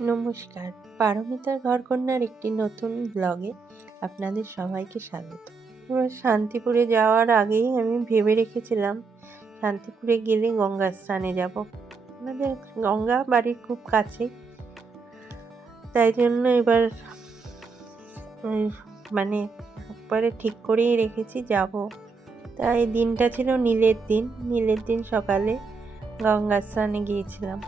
নমস্কার, পারমিতার ঘরকন্যার একটি নতুন ব্লগে আপনাদের সবাইকে স্বাগত। এবার শান্তিপুরে যাওয়ার আগেই আমি ভেবে রেখেছিলাম শান্তিপুরে গেলে গঙ্গা স্নানে যাব। আমাদের গঙ্গা বাড়ির খুব কাছেই, তাই জন্য এবার মানে একবারে ঠিক করেই রেখেছি যাব। তাই দিনটা ছিল নীলের দিন সকালে গঙ্গা স্নানে গিয়েছিলাম।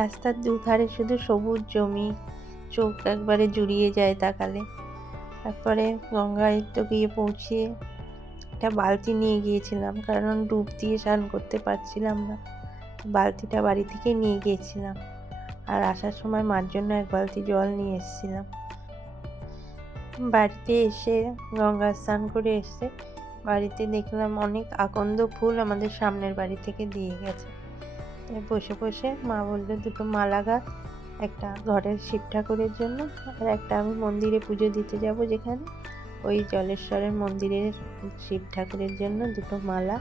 রাস্তার দুধারে শুধু সবুজ জমি, চোখ একবারে জুড়িয়ে যায় তাকালে। তারপরে গঙ্গায় তো গিয়ে পৌঁছিয়ে একটা বালতি নিয়ে গিয়েছিলাম, কারণ ডুব দিয়ে স্নান করতে পারছিলাম না। বালতিটা বাড়ি থেকে নিয়ে গিয়েছিলাম, আর আসার সময় মার জন্য এক বালতি জল নিয়ে এসেছিলাম। বাড়িতে এসে গঙ্গা স্নান করে এসে বাড়িতে দেখলাম অনেক আকন্দ ফুল আমাদের সামনের বাড়ি থেকে দিয়ে গেছে। বসে বসে মা বললো দুটো মালা গাঁথ, একটা ঘরের শিব ঠাকুরের জন্য, আর একটা আমি মন্দিরে পুজো দিতে যাব যেখানে, ওই জলেশ্বরের মন্দিরের শিব ঠাকুরের জন্য দুটো মালা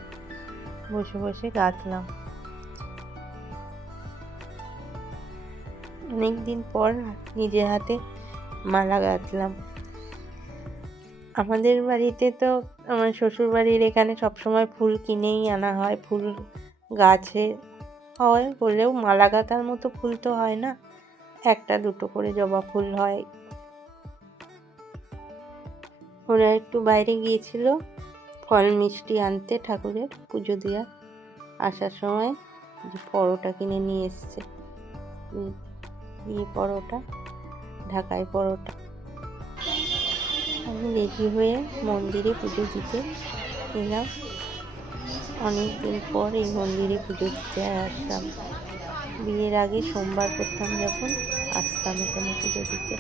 বসে বসে গাঁথলাম। অনেকদিন পর নিজের হাতে মালা গাঁথলাম। আমাদের বাড়িতে তো আমার শ্বশুর বাড়ির এখানে সবসময় ফুল কিনেই আনা হয়, ফুল গাছে হয় বলেও মালা গাঁথার মতো ফুল তো হয় না, একটা দুটো করে জবা ফুল হয়। ওরা একটু বাইরে গিয়েছিল ফল মিষ্টি আনতে ঠাকুরের পুজো দেওয়া, আসার সময় পরোটা কিনে নিয়ে এসছে, পরোটা, ঢাকাই পরোটা। আমি রেডি হয়ে মন্দিরে পুজো দিতে গেলাম। অনেকদিন পর এই মন্দিরে পুজো দিতে আসলাম। বিয়ের আগে সোমবার করতাম যখন, আসতাম এখানে পুজো দিতে।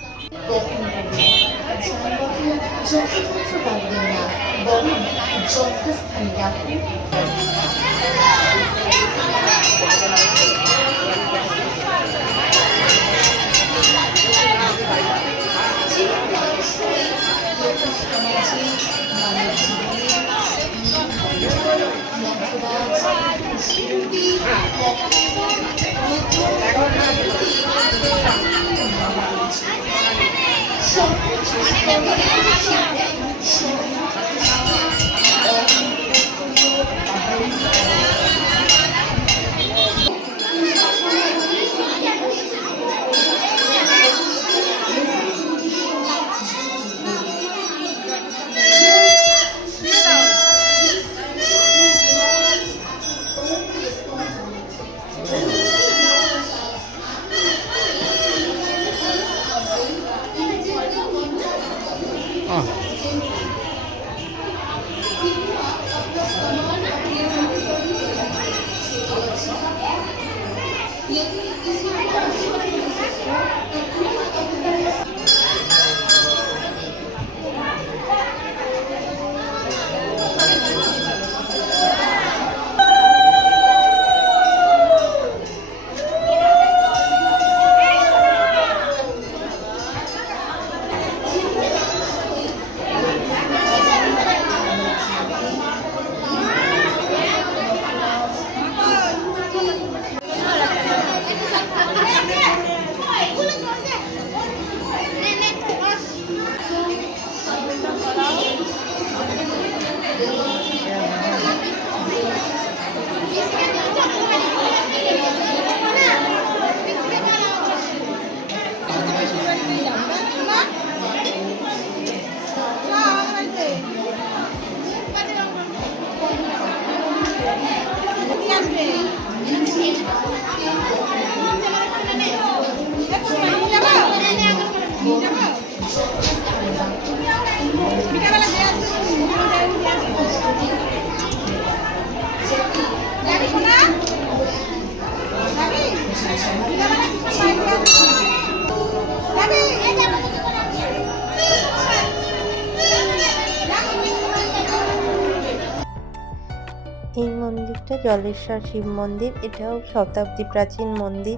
এই মন্দিরটা জলেশ্বর শিব মন্দির, এটাও শতাব্দী প্রাচীন মন্দির।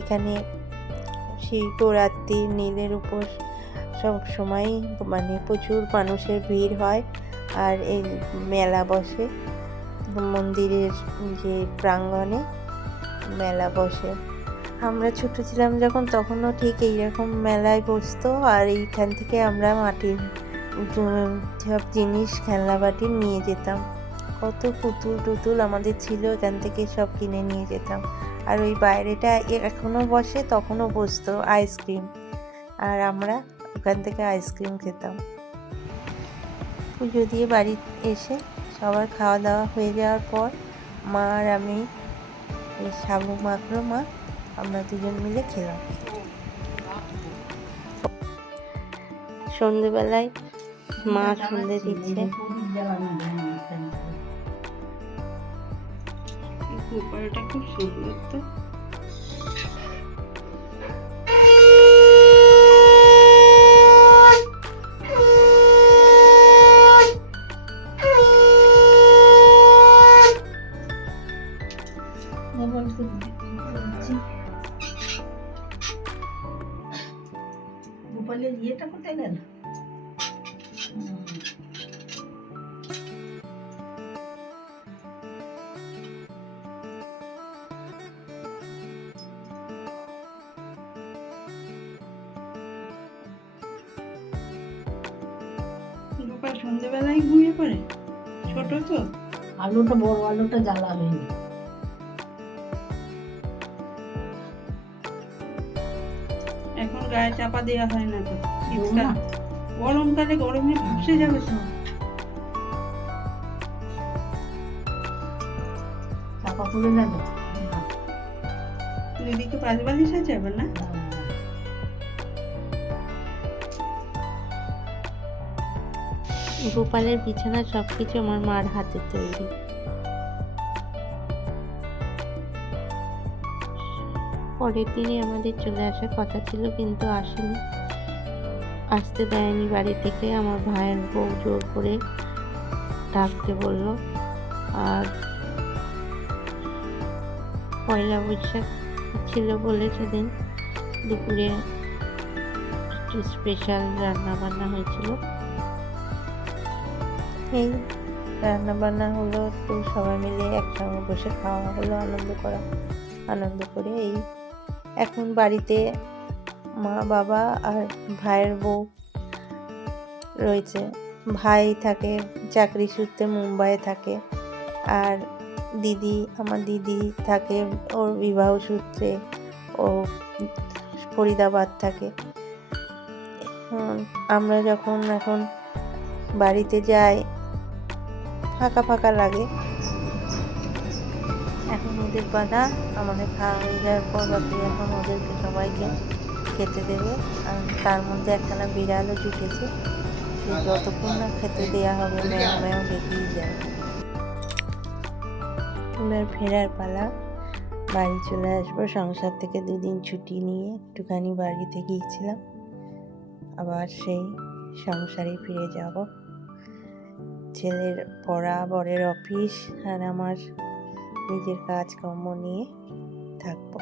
এখানে শিবরাত্রি, নীলের উপর সব সময় প্রচুর মানুষের ভিড় হয়, আর এই মেলা বসে মন্দিরের যে প্রাঙ্গণে মেলা বসে। আমরা ছোট ছিলাম যখন, তখনও ঠিক এইরকম মেলায় বসতো, আর এইখান থেকে আমরা মাটির সব জিনিস খেলনাবাটি নিয়ে যেতাম। কত পুতুল টুতুল আমাদের ছিল, এখান থেকে সব কিনে নিয়ে যেতাম। আর ওই বাইরেটা এখনও বসে, তখনও বসতো আইসক্রিম, আর আমরা ওখান থেকে আইসক্রিম খেতাম। পুজো দিয়ে বাড়ি এসে সবার খাওয়া দাওয়া হয়ে যাওয়ার পর মা আর আমি এই সাবু মাখলো মা, আমরা দুজন মিলে খেলাম। সন্ধেবেলায় মা সন্ধে দিচ্ছে। গোপালটা খুব সুন্দর তো। গোপালের ইয়েটা কোথায় গেল? গোপাল সন্ধ্যেবেলায় ঘুমিয়ে পড়ে, ছোট তো। আলুটা বড় আলুটা জ্বালা হয়নি। এখন গায়ে চাপা দেওয়া হয় না তো, শীতকাল। গরমকালে গরমে ভাসে যাবে তো। চাপা পড়ে গেল। দিদিকে 5 বালিশ আছে আবার না? গোপালের বিছানা সবকিছু আমার মার হাতে তৈরি। পরের দিনে আমাদের চলে আসার কথা ছিল, কিন্তু আসেনি, আসতে দেয়নি বাড়ি থেকে। আমার ভাইয়ের বউ জোর করে ডাকতে বলল। আর পয়লা বৈশাখ ছিল বলে সেদিন দুপুরে একটু স্পেশাল রান্না বান্না হয়েছিল। এই রান্না বান্না হলো, একটু সবাই মিলে একসঙ্গে বসে খাওয়া হলো, আনন্দ করে। এই এখন বাড়িতে মা বাবা আর ভাইয়ের বউ রয়েছে। ভাই থাকে চাকরি সূত্রে মুম্বাইয়ে থাকে, আর আমার দিদি থাকে ওর বিবাহ সূত্রে, ও ফরিদাবাদ থাকে। আমরা যখন এখন বাড়িতে যাই, ফাঁকা ফাঁকা লাগে। এখন ওদের বাঁধা, আমাদের খাওয়া হয়ে যাওয়ার পর বাকি এখন ওদেরকে সবাইকে খেতে দেবে। আর তার মধ্যে একখানা বিড়ালও জুটেছে, সে যতক্ষণ না খেতে দেওয়া হবে ম্যাও ম্যাও ডেকেই যায়। এবার ফেরার পালা, বাড়ি চলে আসবো। সংসার থেকে 2 দিন ছুটি নিয়ে একটুখানি বাড়িতে গিয়েছিলাম, আবার সেই সংসারে ফিরে যাব। ছেলের পড়া, বরের অফিস, আর আমার নিজের কাজকর্ম নিয়ে থাকবো।